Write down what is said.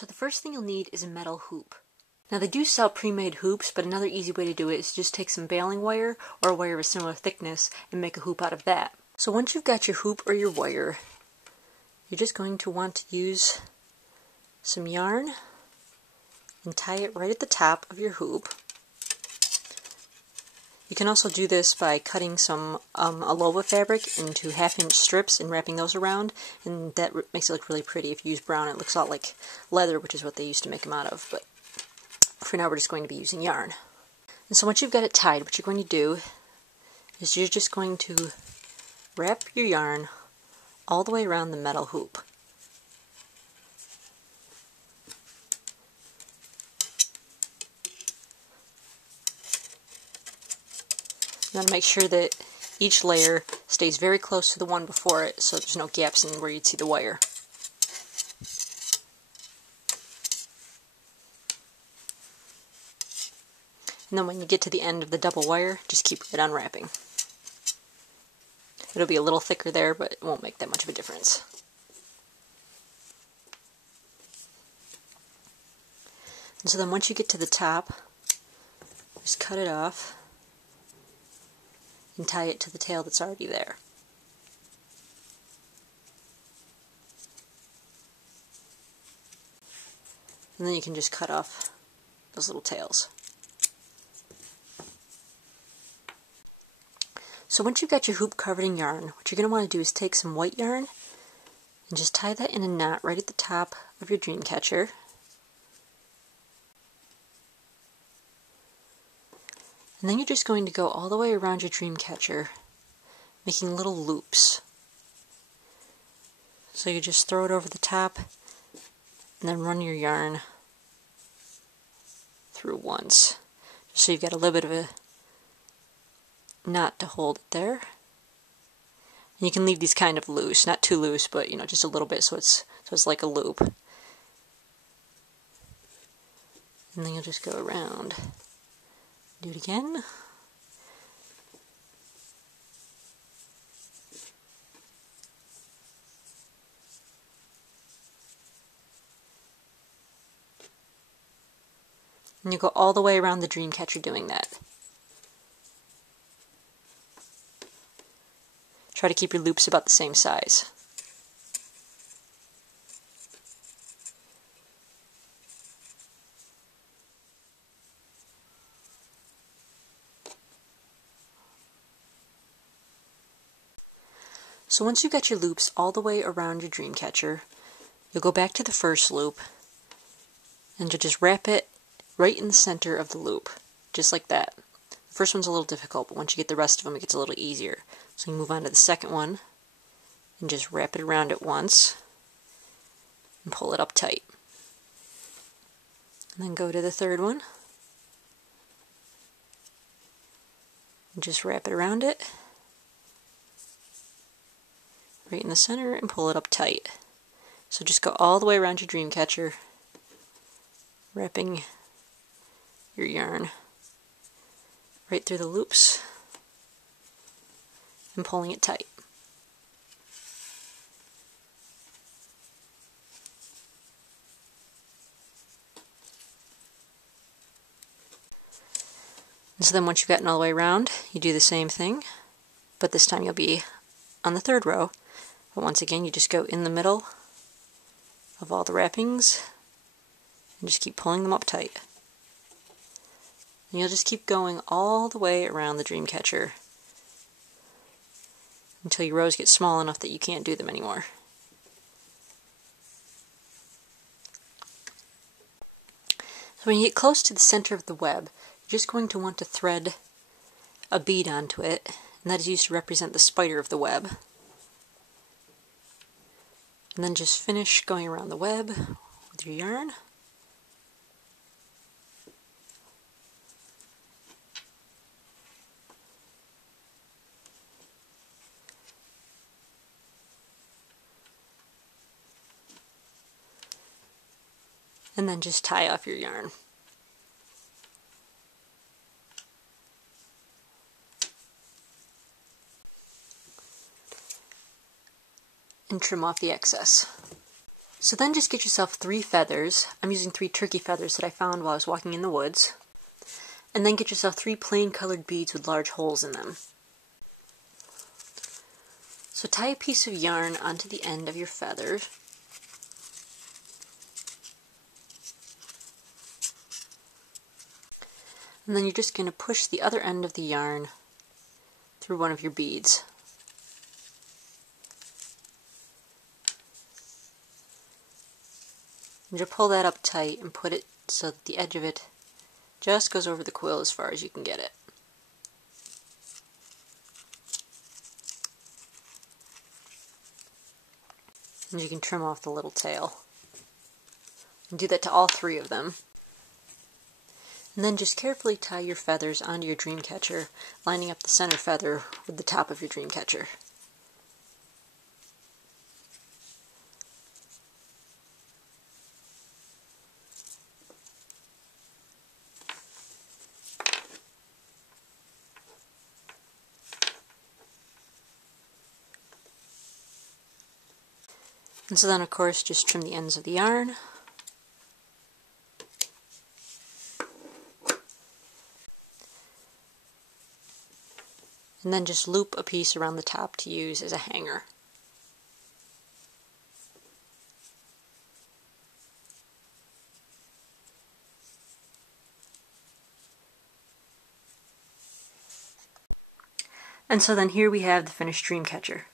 So the first thing you'll need is a metal hoop. Now they do sell pre-made hoops, but another easy way to do it is to just take some baling wire or a wire of a similar thickness and make a hoop out of that. So once you've got your hoop or your wire, you're just going to want to use some yarn and tie it right at the top of your hoop. You can also do this by cutting some aloha fabric into 1/2-inch strips and wrapping those around, and that makes it look really pretty. If you use brown, it looks a lot like leather, which is what they used to make them out of, but for now we're just going to be using yarn. And so once you've got it tied, what you're going to do is you're just going to wrap your yarn all the way around the metal hoop. You want to make sure that each layer stays very close to the one before it, so there's no gaps in where you'd see the wire. And then when you get to the end of the double wire, just keep right on wrapping. It'll be a little thicker there, but it won't make that much of a difference. And so then once you get to the top, just cut it off and tie it to the tail that's already there. And then you can just cut off those little tails. So once you've got your hoop covered in yarn, what you're going to want to do is take some white yarn and just tie that in a knot right at the top of your dreamcatcher. And then you're just going to go all the way around your dreamcatcher, making little loops. So you just throw it over the top and then run your yarn through once. Just so you've got a little bit of a knot to hold it there. And you can leave these kind of loose, not too loose, but just a little bit so it's like a loop. And then you'll just go around. Do it again. And you go all the way around the dreamcatcher doing that. Try to keep your loops about the same size. So once you've got your loops all the way around your dreamcatcher, you'll go back to the first loop and you'll just wrap it right in the center of the loop, just like that. The first one's a little difficult, but once you get the rest of them, it gets a little easier. So you move on to the second one and just wrap it around it once and pull it up tight. And then go to the third one and just wrap it around it right in the center and pull it up tight. So just go all the way around your dreamcatcher, wrapping your yarn right through the loops and pulling it tight. And so then once you've gotten all the way around, you do the same thing, but this time you'll be on the third row. But once again, you just go in the middle of all the wrappings and just keep pulling them up tight. And you'll just keep going all the way around the dreamcatcher until your rows get small enough that you can't do them anymore. So when you get close to the center of the web, you're just going to want to thread a bead onto it, and that is used to represent the spider of the web. And then just finish going around the web with your yarn. And then just tie off your yarn. And trim off the excess. So then just get yourself 3 feathers. I'm using 3 turkey feathers that I found while I was walking in the woods. And then get yourself 3 plain colored beads with large holes in them. So tie a piece of yarn onto the end of your feathers. And then you're just going to push the other end of the yarn through one of your beads. And you'll pull that up tight and put it so that the edge of it just goes over the quill as far as you can get it. And you can trim off the little tail. And do that to all 3 of them. And then just carefully tie your feathers onto your dreamcatcher, lining up the center feather with the top of your dreamcatcher. And so then, of course, just trim the ends of the yarn. And then just loop a piece around the top to use as a hanger. And so then here we have the finished dreamcatcher.